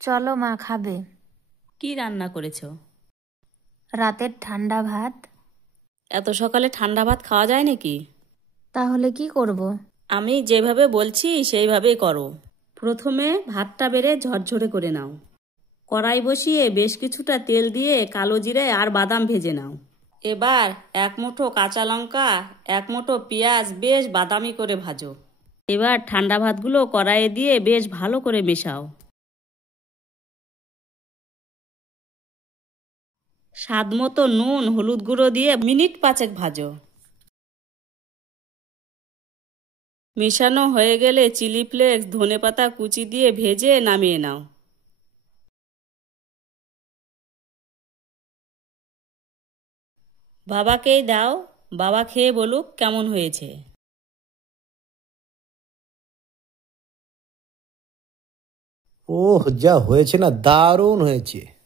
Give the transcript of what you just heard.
চলো মা, খাবে? কি রান্না করেছো? রাতের ঠান্ডা ভাত। এত সকালে ঠান্ডা ভাত খাওয়া যায় নাকি? তাহলে কি করব? আমি যেভাবে বলছি সেইভাবেই করো। প্রথমে ভাতটা বেড়ে ঝরঝরে করে নাও। কড়াই বসিয়ে বেশ কিছুটা তেল দিয়ে কালো জিরে আর বাদাম ভেজে নাও। এবার এক মুঠো কাঁচা লঙ্কা, এক মুঠো পেঁয়াজ বেশ বাদামি করে ভাজো। এবার ঠান্ডা ভাতগুলো কড়াইয়ে দিয়ে বেশ ভালো করে মেশাও। স্বাদ মতো নুন হলুদ গুঁড়ো দিয়ে মিনিট 5 ভাজো। মেশানো হয়ে গেলে চিলি ফ্লেক্স ধনেপাতা কুচি দিয়ে ভেজে নামিয়ে নাও। বাবাকেই দাও, বাবা খেয়ে বলুক কেমন হয়েছে। ওহ, যা হয়েছে না, দারুণ হয়েছে।